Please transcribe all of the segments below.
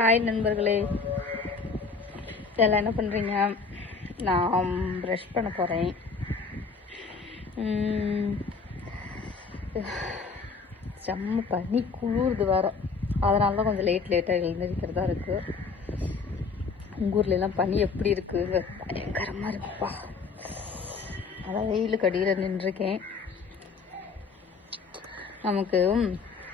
Hi நண்பர்களே. எல்லாம் என்ன பண்ணுறீங்க நான் ப்ரஷ் பண்ண போகிறேன் செம்ம பனி குளிருது வேற. அதனால தான் கொஞ்சம் லேட் லேட்டாக எழுந்திருக்கிறதா இருக்குது உங்கள் ஊர்லலாம் பனி எப்படி இருக்குது பயங்கரமாக இருக்குப்பா. அதான் வெயிலுக்கு அடியில் நின்றுருக்கேன். நமக்கு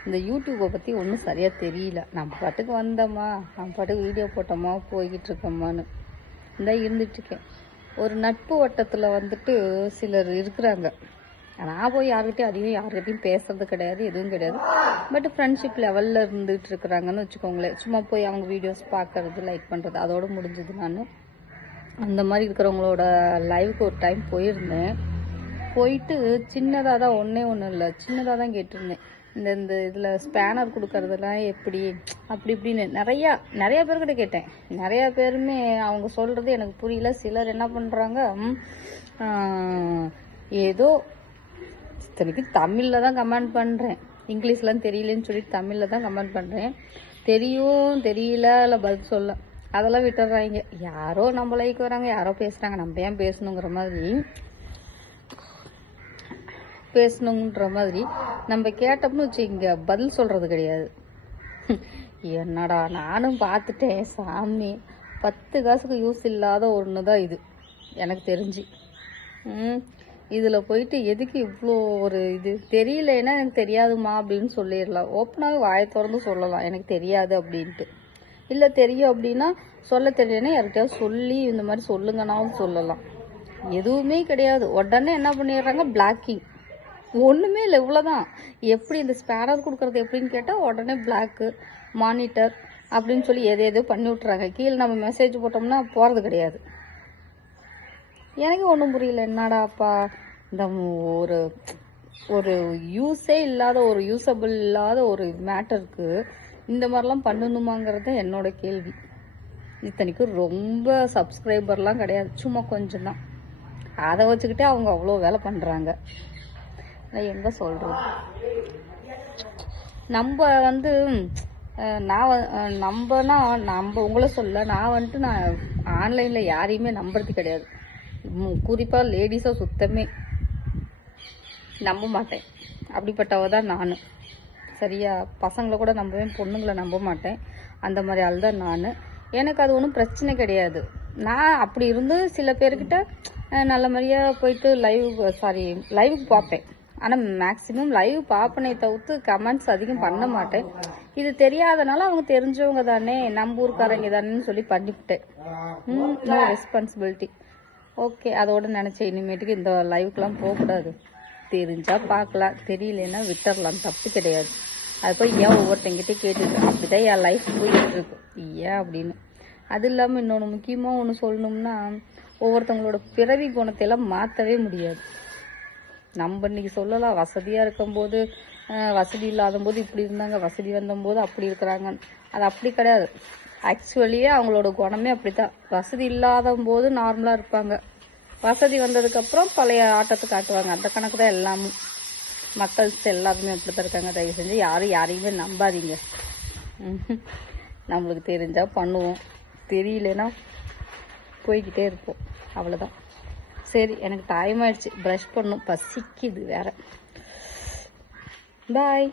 இந்த யூடியூப்பை பற்றி ஒன்றும் சரியாக தெரியல. நம்ம பாட்டுக்கு வந்தோமா? நம்ம பாட்டுக்கு வீடியோ போட்டோமா? போய்கிட்டு இருக்கோமான்னு. இந்த இருந்துகிட்ருக்கேன் ஒரு நட்பு வட்டத்தில் வந்துட்டு சிலர் இருக்கிறாங்க. நான் போய் யார்கிட்டையும் அதிகம் யார்கிட்டையும் பேசுறது கிடையாது எதுவும் கிடையாது. பட் ஃப்ரெண்ட்ஷிப் லெவலில் இருந்துகிட்டு இருக்கிறாங்கன்னு வச்சுக்கோங்களேன். சும்மா போய் அவங்க வீடியோஸ் பார்க்கறது லைக் பண்ணுறது அதோட முடிஞ்சது நான். அந்த மாதிரி இருக்கிறவங்களோட லைவுக்கு ஒரு டைம் போயிருந்தேன். போயிட்டு சின்னதாக தான் ஒன்றே ஒன்றும் இல்லை. சின்னதாக தான் கேட்டிருந்தேன். இந்த இந்த இதில் ஸ்பேனர் கொடுக்கறதெல்லாம் எப்படி? அப்படி இப்படின்னு நிறையா நிறையா பேர்கிட்ட கேட்டேன். நிறையா பேருமே அவங்க சொல்கிறது எனக்கு புரியல. சிலர் என்ன பண்ணுறாங்க ஏதோ இத்தனைக்கு தமிழில் தான் கமெண்ட் பண்ணுறேன் இங்கிலீஷ்லாம் தெரியலன்னு சொல்லி தமிழில் தான் கமெண்ட் பண்ணுறேன் தெரியும் தெரியல இல்லை பதில் சொல்ல. அதெல்லாம் விட்டுறாங்க யாரோ நம்ம லைக் வராங்க யாரோ பேசுகிறாங்க நம்ம ஏன் பேசணுங்கிற மாதிரி. பேசணுன்ற மாதிரி நம்ம கேட்டோம்னு வச்சுக்கோங்க பதில் சொல்கிறது கிடையாது. என்னடா நானும் பார்த்துட்டேன் சாமி. பத்து காசுக்கு யூஸ் இல்லாத ஒன்று தான் இது எனக்கு தெரிஞ்சு. ம் இதில் போயிட்டு எதுக்கு இவ்வளோ ஒரு இது? தெரியலன்னா எனக்கு தெரியாதுமா அப்படின்னு சொல்லிடலாம். ஓப்பனாகவே வாயை திறந்து சொல்லலாம். எனக்கு தெரியாது அப்படின்ட்டு. இல்லை தெரியும் அப்படின்னா சொல்ல தெரியலன்னா யார்கிட்டயாவது சொல்லி இந்த மாதிரி சொல்லுங்கன்னாவும் சொல்லலாம். எதுவுமே கிடையாது. உடனே என்ன பண்ணிடுறாங்க? பிளாக்கிங் ஒன்றுமே இல்லை இவ்வளோதான் எப்படி இந்த ஸ்பேனர் கொடுக்குறது எப்படின்னு கேட்டால் உடனே பிளாக்கு மானிட்டர் அப்படின்னு சொல்லி எது எதோ பண்ணி விட்றாங்க கீழே நம்ம மெசேஜ் போட்டோம்னா போகிறது கிடையாது. எனக்கு ஒன்றும் புரியல என்னடாப்பா இந்த ஒரு ஒரு யூஸே இல்லாத ஒரு யூஸபிள் இல்லாத ஒரு மேட்டருக்கு இந்த மாதிரிலாம் பண்ணணுமாங்கிறது என்னோட கேள்வி. இத்தனைக்கும் ரொம்ப சப்ஸ்கிரைபர்லாம் கிடையாது. சும்மா கொஞ்சம் தான் அதை வச்சுக்கிட்டே அவங்க அவ்வளோ வேலை பண்ணுறாங்க நான் எங்கே சொல்கிறது நம்ம வந்து நான் நம்பனா நம்ம உங்களை சொல்ல நான் வந்துட்டு நான் ஆன்லைனில் யாரையுமே நம்புறது கிடையாது. குறிப்பாக லேடிஸை சுத்தமே நம்ப மாட்டேன். அப்படிப்பட்டவ தான் நான். சரியா? பசங்களை கூட நம்புவேன் பொண்ணுங்களை நம்ப மாட்டேன். அந்த மாதிரி ஆள் தான் நான். எனக்கு அது ஒன்றும் பிரச்சனை கிடையாது. நான் அப்படி இருந்து சில பேர்கிட்ட நல்ல மாதிரியாக போயிட்டு லைவ் சாரி லைவுக்கு பார்ப்பேன். ஆனால் மேக்ஸிமம் லைவ் பார்ப்பனே தவிர்த்து கமெண்ட்ஸ் அதிகம் பண்ண மாட்டேன். இது தெரியாதனால அவங்க தெரிஞ்சவங்க தானே நம்ம ஊருக்காரங்க தானேன்னு சொல்லி பண்ணிவிட்டேன் நோ ரெஸ்பான்சிபிலிட்டி ஓகே அதோட நினச்சேன். இனிமேட்டுக்கு இந்த லைவுக்கெலாம் போகக்கூடாது. தெரிஞ்சால் பார்க்கலாம். தெரியலன்னா விட்டுறலாம். தப்பு கிடையாது. அது போய் ஏன் ஒவ்வொருத்தங்கிட்டே கேட்டுட்டு அப்படிதான் என் லைஃப் போயிட்டு இருக்கு ஏன் அப்படின்னு. அது இல்லாமல் இன்னொன்று முக்கியமாக ஒன்று சொல்லணும்னா ஒவ்வொருத்தவங்களோட பிறவி குணத்தை எல்லாம் மாற்றவே முடியாது. நம்ம இன்னைக்கு சொல்லலாம் வசதியாக இருக்கும்போது வசதி இல்லாத போது இப்படி இருந்தாங்க வசதி வந்தபோது அப்படி இருக்கிறாங்க. அது அப்படி கிடையாது. ஆக்சுவலியே அவங்களோட குணமே அப்படித்தான். வசதி இல்லாத போது நார்மலாக இருப்பாங்க. வசதி வந்ததுக்கப்புறம் பழைய ஆட்டத்தை காட்டுவாங்க. அந்த கணக்கு தான் எல்லாமும். மக்கள்ஸ் எல்லாருமே அப்படி தான் இருக்காங்க. தயவு செஞ்சு யாரும் யாரையுமே நம்பாதீங்க. நம்மளுக்கு தெரிஞ்சால் பண்ணுவோம். தெரியலனா போய்கிட்டே இருப்போம். அவ்வளோதான் சரி எனக்கு டைம் ஆயிடுச்சு. ப்ரஷ் பண்ணும் பசிக்குது வேற. பாய்